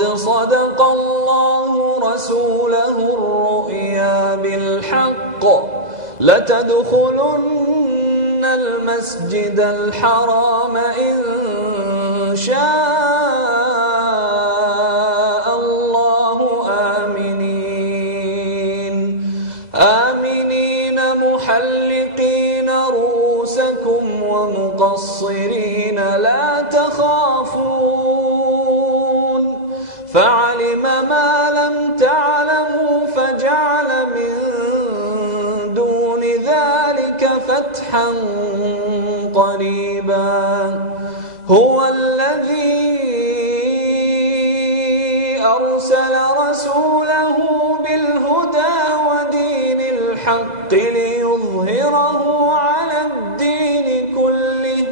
قد صدق الله رسوله الرؤيا بالحق لتدخلن المسجد الحرام إن شاء الله آمنين محلقين رؤوسكم ومقصرين لا تخافون فعلم ما لم تعلموا فجعل من دون ذلك فتحا قريبا هو الذي أرسل رسوله بالهدى ودين الحق ليظهره على الدين كله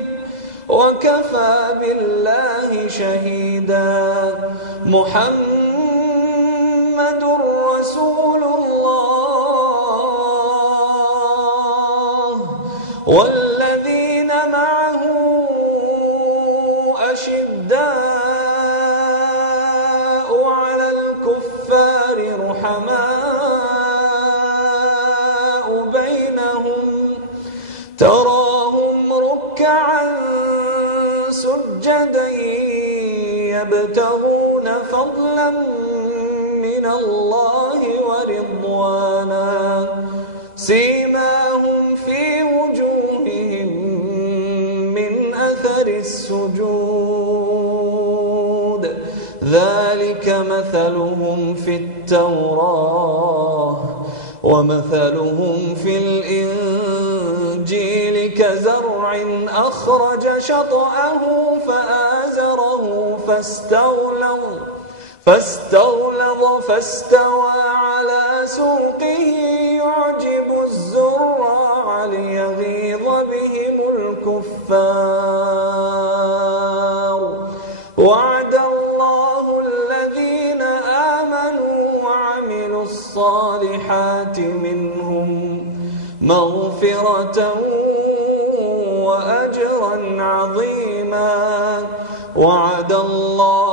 وكفى بالله شهيدا محمد رسول الله والذين معه أشداء على الكفار رحماء بينهم تراهم ركعا سجدا يبتغون فضلا من الله ورضوانا سيماهم في وجوههم من أثر السجود ذلك مثلهم في التوراة ومثلهم في الإنجيل كزرع أخرج شطأه فآزره فاستغلظ فاستوى على سوقه يعجب الزراع ليغيظ بهم الكفار وعد الله الذين آمنوا وعملوا الصالحات منهم مغفرة وأجرا عظيما وعد الله